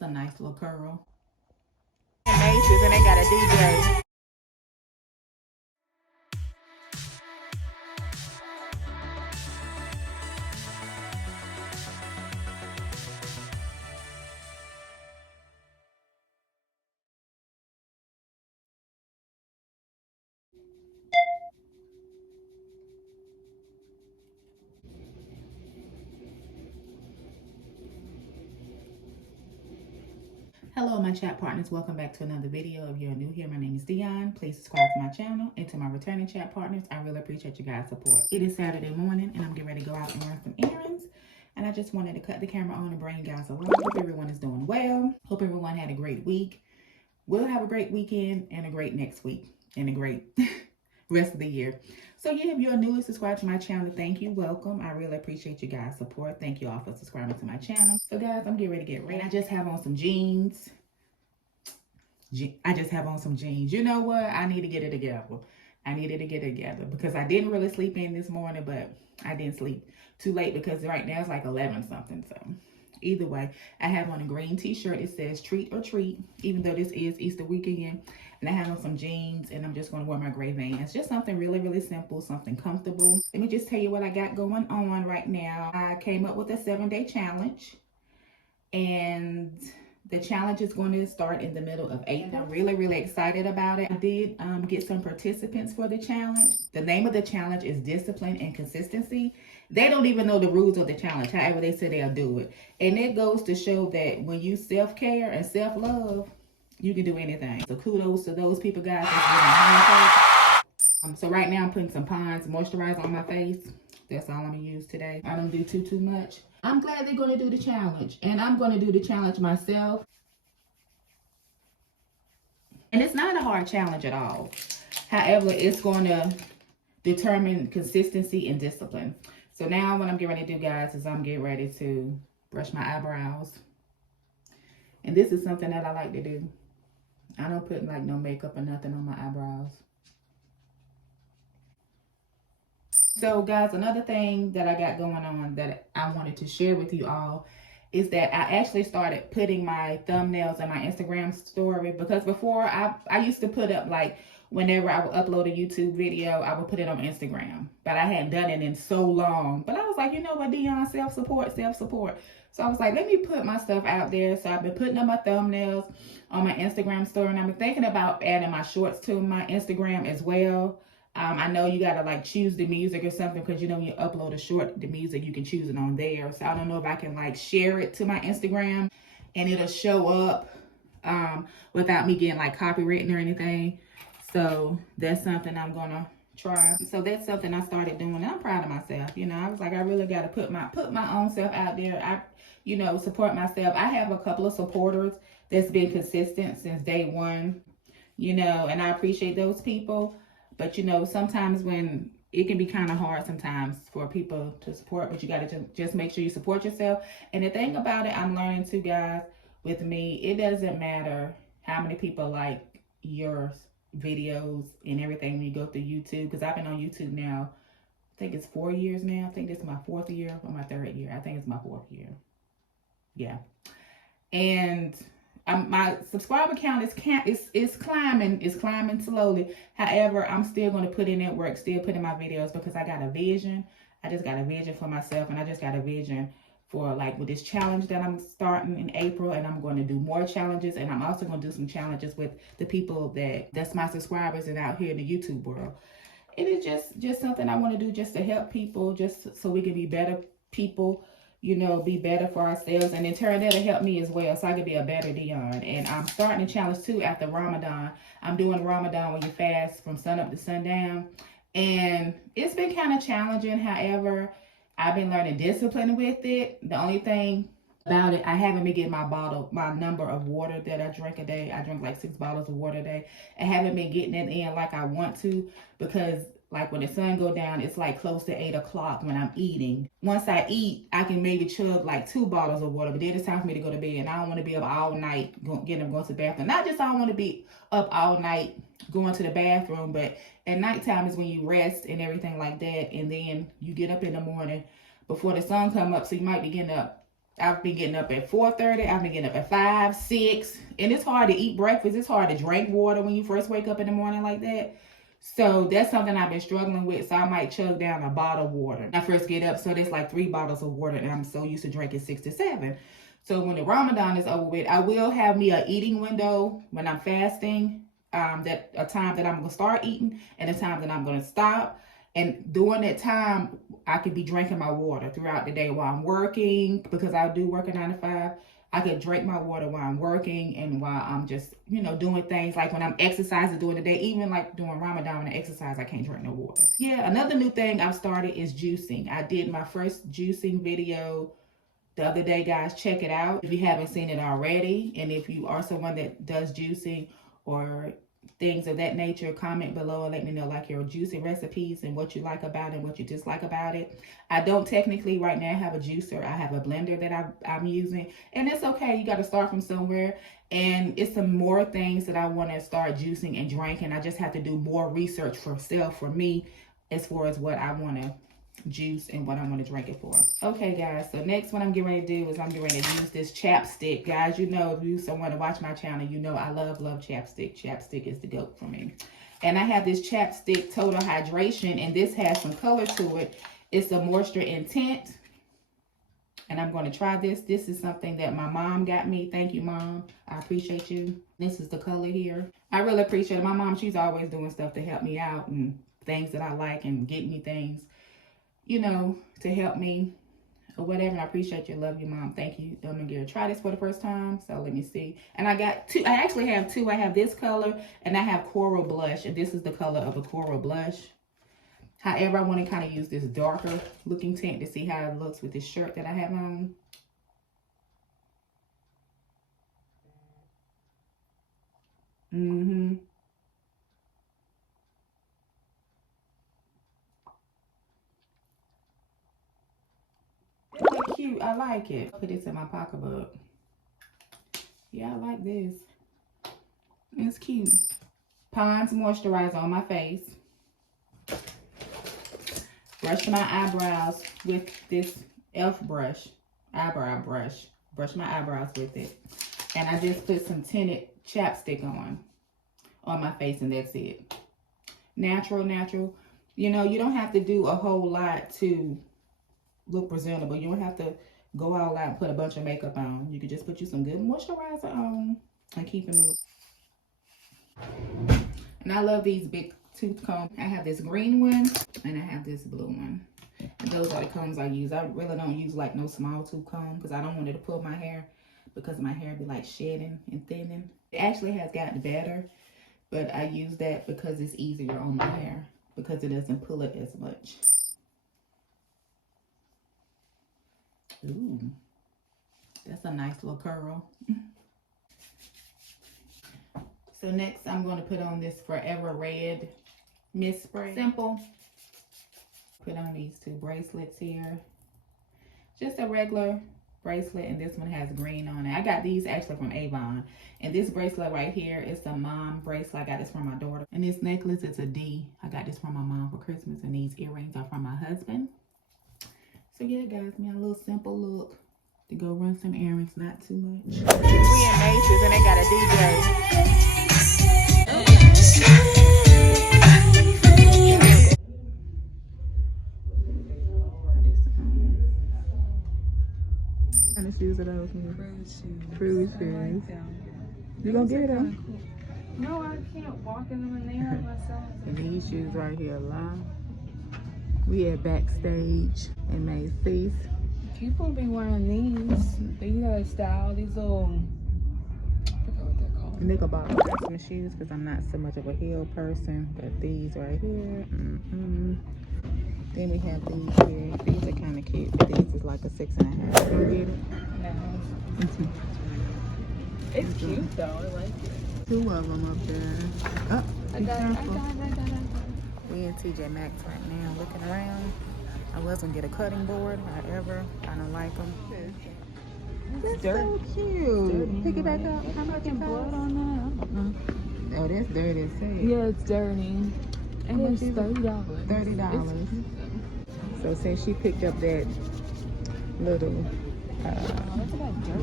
It's a nice little curl. Macy's and they got a DJ. Hello my chat partners, welcome back to another video. If you're new here, my name is Dionne. Please subscribe to my channel, and to my returning chat partners, I really appreciate you guys' support. It is Saturday morning and I'm getting ready to go out and run some errands, and I just wanted to cut the camera on and bring you guys along. Hope everyone is doing well. Hope everyone had a great week. We'll have a great weekend and a great next week and a great rest of the year. So yeah, if you're newly subscribed to my channel, thank you, welcome. I really appreciate you guys' support. Thank you all for subscribing to my channel. So guys, I'm getting ready to get ready. I just have on some jeans. You know what? I need to get it together. I needed to get it together because I didn't really sleep in this morning, but I didn't sleep too late because right now it's like 11 something. So either way, I have on a green t-shirt. It says treat or treat, even though this is Easter weekend. And I have on some jeans and I'm just going to wear my gray Vans. Just something really, really simple, something comfortable. Let me just tell you what I got going on right now. I came up with a 7-day challenge, and the challenge is going to start in the middle of April. I'm really, really excited about it. I did get some participants for the challenge. The name of the challenge is Discipline and Consistency. They don't even know the rules of the challenge. However, they say they'll do it. And it goes to show that when you self-care and self-love, you can do anything. So kudos to those people, guys. So right now I'm putting some Pond's moisturizer on my face. That's all I'm going to use today. I don't do too much. I'm glad they're going to do the challenge. And I'm going to do the challenge myself. And it's not a hard challenge at all. However, it's going to determine consistency and discipline. So now what I'm getting ready to do, guys, is I'm getting ready to brush my eyebrows. And this is something that I like to do. I don't put like no makeup or nothing on my eyebrows. So guys, another thing that I got going on that I wanted to share with you all is that I actually started putting my thumbnails in my Instagram story, because before I used to put up, like, whenever I would upload a YouTube video, I would put it on Instagram, but I hadn't done it in so long. But I was like, you know what, Dionne, self-support. So I was like, let me put my stuff out there. So I've been putting up my thumbnails on my Instagram story, and I've been thinking about adding my shorts to my Instagram as well. I know you gotta like choose the music or something, because you know when you upload a short, the music, you can choose it on there. So I don't know if I can like share it to my Instagram and it'll show up without me getting like copywritten or anything. So that's something I'm gonna try. So that's something I started doing, and I'm proud of myself. You know, I was like, I really gotta put my own self out there. You know, support myself. I have a couple of supporters that's been consistent since day one, you know, and I appreciate those people. But, you know, sometimes when it can be kind of hard sometimes for people to support, but you got to just make sure you support yourself. And the thing about it, I'm learning too, guys, with me, it doesn't matter how many people like your videos and everything when you go through YouTube. Because I've been on YouTube now, I think it's 4 years now. I think this is my 4th year or my 3rd year. I think it's my 4th year. Yeah. And my subscriber count is climbing slowly. However, I'm still going to put in that work, still put in my videos, because I got a vision. I just got a vision for myself, and I just got a vision for, like, with this challenge that I'm starting in April, and I'm going to do more challenges, and I'm also going to do some challenges with the people that's my subscribers and out here in the YouTube world. It is just something I want to do, just to help people, just so we can be better people, you know, be better for ourselves, and in turn that'll help me as well, so I can be a better Dionne. And I'm starting a challenge too after Ramadan. I'm doing Ramadan when you fast from sun up to sundown, and it's been kind of challenging. However, I've been learning discipline with it. The only thing about it, I haven't been getting my number of water that I drink a day. I drink like 6 bottles of water a day. I haven't been getting it in like I want to, because like when the sun go down, it's like close to 8 o'clock when I'm eating. Once I eat, I can maybe chug like 2 bottles of water, but then it's time for me to go to bed, and I don't want to be up all night going to the bathroom. Not just I don't want to be up all night going to the bathroom, but at nighttime is when you rest and everything like that, and then you get up in the morning before the sun come up, so you might be getting up I've been getting up at 4:30. I've been getting up at 5, 6. And it's hard to eat breakfast. It's hard to drink water when you first wake up in the morning like that. So that's something I've been struggling with. So I might chug down a bottle of water when I first get up. So there's like 3 bottles of water, and I'm so used to drinking 6 to 7. So when the Ramadan is over with, I will have me a eating window when I'm fasting. That a time that I'm gonna start eating and a time that I'm gonna stop. And during that time, I could be drinking my water throughout the day while I'm working, because I do work a 9 to 5. I could drink my water while I'm working and while I'm just, you know, doing things like when I'm exercising during the day. Even like during Ramadan when I exercise, I can't drink no water. Yeah, another new thing I've started is juicing. I did my first juicing video the other day, guys. Check it out if you haven't seen it already. And if you are someone that does juicing or things of that nature, comment below and let me know like your juicing recipes and what you like about it and what you dislike about it. I don't technically right now have a juicer. I have a blender that I'm using, and it's okay. You got to start from somewhere, and it's some more things that I want to start juicing and drinking. I just have to do more research for me as far as what I want to juice and what I want to drink it for. Okay, guys, so next what I'm getting ready to do is I'm getting ready to use this chapstick. Guys, you know, if you someone to watch my channel, you know I love chapstick. Chapstick is the goat for me. And I have this chapstick Total Hydration, and this has some color to it. It's a moisture intent, and I'm going to try this. This is something that my mom got me. Thank you, Mom. I appreciate you. This is the color here. I really appreciate it. My mom, she's always doing stuff to help me out and things that I like and get me things, you know, to help me or whatever. And I appreciate you. Love you, Mom. Thank you. I'm gonna try this for the first time. So let me see. And I got 2. I actually have 2. I have this color and I have coral blush. And this is the color of a coral blush. However, I want to kind of use this darker looking tint to see how it looks with this shirt that I have on. Really cute. I like it. Put this in my pocketbook. Yeah, I like this. It's cute. Pond's moisturizer on my face. Brush my eyebrows with this e.l.f. brush. Eyebrow brush. Brush my eyebrows with it. And I just put some tinted chapstick on my face, and that's it. Natural. You know, you don't have to do a whole lot to look presentable. You don't have to go all out and put a bunch of makeup on. You can just put you some good moisturizer on and keep it moving. And I love these big tooth combs. I have this green one and I have this blue one. And those are the combs I use. I really don't use like no small tooth comb because I don't want it to pull my hair, because my hair be like shedding and thinning. It actually has gotten better, but I use that because it's easier on my hair because it doesn't pull it as much. Ooh, that's a nice little curl. So next I'm going to put on this Forever Red Mist Spray. Simple. Put on these 2 bracelets here. Just a regular bracelet, and this one has green on it. I got these actually from Avon. And this bracelet right here is a mom bracelet. I got this from my daughter. And this necklace is a D. I got this from my mom for Christmas, and these earrings are from my husband. So yeah, guys, me a little simple look to go run some errands, not too much. We in Macy's and they got a DJ. What kind of shoes are those? Cruise shoes. Cruise shoes. I like them. You gonna get them? Cool. No, I can't walk in them in there myself. And these shoes right here, we at backstage in Macy's. People be wearing these. They got a style. These little, I forgot what they're called. Knickerbocker. I got some shoes because I'm not so much of a heel person, but these right here. Then we have these here. These are kind of cute, but these is like a 6.5. You get it? No. It's cute though. I like it. 2 of them up there. Oh, I got it. We in TJ Maxx right now looking around. I was gonna get a cutting board, however, I don't like them. That's so cute. Pick it back up. How much it Blood cost? on that? I don't know. Oh, that's dirty as hell. Yeah, it's dirty. And much it's is it? $30. $30. So since she picked up that little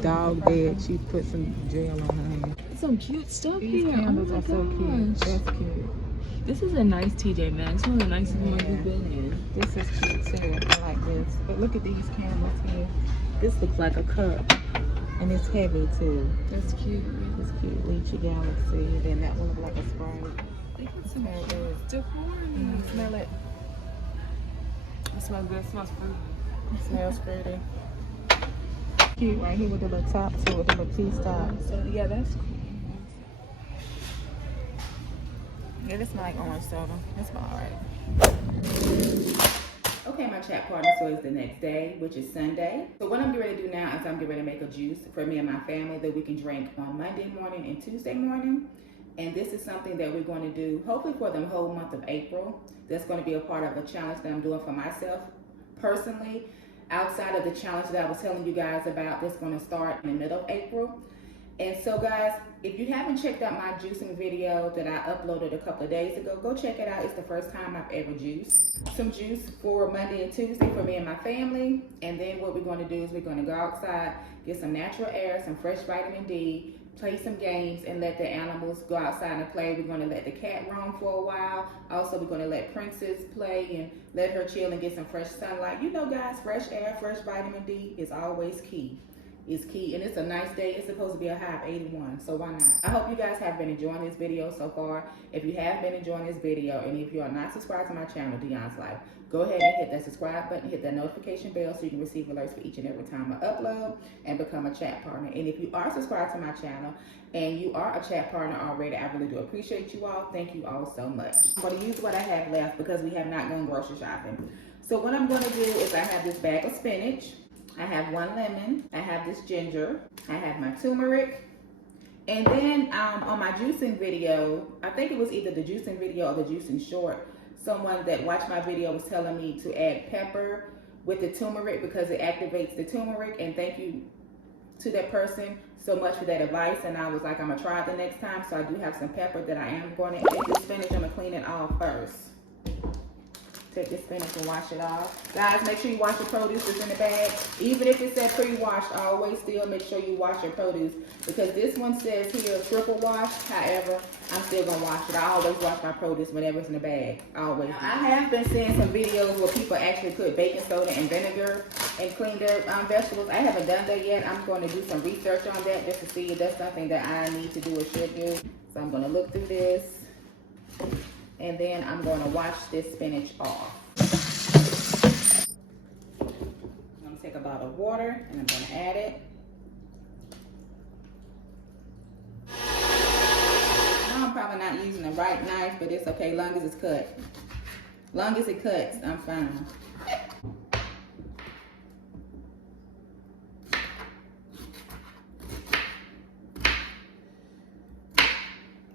Dog bed. She put some gel on her hand. Some cute stuff These here. candles Oh my are so cute. gosh. That's cute. This is a nice TJ Maxx. One of the nicest ones Yeah. we've been in. This is cute too. I like this. But look at these candles here. This looks like a cup. And it's heavy too. That's cute. It's cute. Lychee Galaxy. Then that one looks like a Sprite. They got some Smell good. decor. Smell it. It smells good. It smells fruity. It smells pretty. Cute right here with the little top to it, the little piece top. So yeah, that's cool. Yeah, this smells like orange soda. It smells alright. Okay, my chat partner, so it's the next day, which is Sunday. So what I'm getting ready to do now is I'm getting ready to make a juice for me and my family that we can drink on Monday morning and Tuesday morning. And this is something that we're going to do hopefully for the whole month of April. That's going to be a part of a challenge that I'm doing for myself personally, outside of the challenge that I was telling you guys about that's going to start in the middle of April. And so guys, if you haven't checked out my juicing video that I uploaded a couple of days ago, go check it out. It's the first time I've ever juiced. Some juice for Monday and Tuesday for me and my family. And then what we're going to do is we're going to go outside, get some natural air, some fresh vitamin D, play some games, and let the animals go outside and play. We're going to let the cat roam for a while. Also, we're going to let Princess play and let her chill and get some fresh sunlight. You know guys, fresh air, fresh vitamin D is always key. Is key, and it's a nice day. It's supposed to be a high of 81, so why not? I hope you guys have been enjoying this video so far. If you have been enjoying this video, and if you are not subscribed to my channel, Dionne's Life, go ahead and hit that subscribe button, hit that notification bell so you can receive alerts for each and every time I upload, and become a chat partner. And if you are subscribed to my channel and you are a chat partner already, I really do appreciate you all. Thank you all so much. I'm going to use what I have left because we have not gone grocery shopping. So what I'm going to do is I have this bag of spinach. I have 1 lemon, I have this ginger, I have my turmeric, and then on my juicing video, I think it was either the juicing video or the juicing short, someone that watched my video was telling me to add pepper with the turmeric because it activates the turmeric, and thank you to that person so much for that advice. And I was like, I'm gonna try it the next time, so I do have some pepper that I am going to add. This spinach, I'm gonna clean it off first. Take this spinach and wash it off. Guys, make sure you wash your produce that's in the bag. Even if it says pre-washed, always still make sure you wash your produce, because this one says here triple wash. However, I'm still gonna wash it. I always wash my produce whenever it's in the bag. Always. I have been seeing some videos where people actually put baking soda and vinegar and clean their vegetables. I haven't done that yet. I'm going to do some research on that just to see if that's something that I need to do or should do. So I'm gonna look through this. And then I'm going to wash this spinach off. I'm going to take a bottle of water and I'm going to add it. Now I'm probably not using the right knife, but it's okay, long as it's cut. Long as it cuts, I'm fine.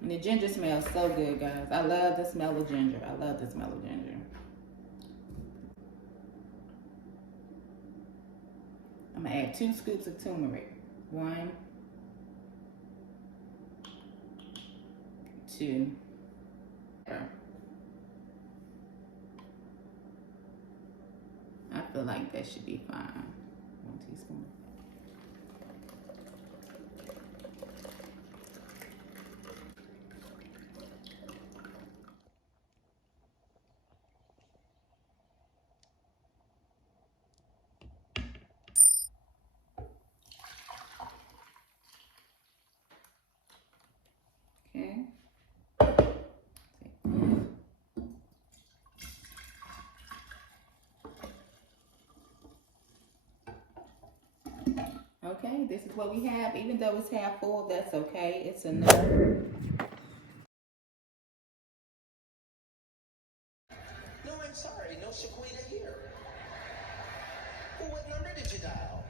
And the ginger smells so good, guys. I love the smell of ginger. I love the smell of ginger. I'm gonna add 2 scoops of turmeric. 1, 2. I feel like that should be fine. 1 teaspoon. Okay. Okay, this is what we have. Even though it's half full, that's okay. It's enough. No, I'm sorry. No Shaquita here. Well, what number did you dial?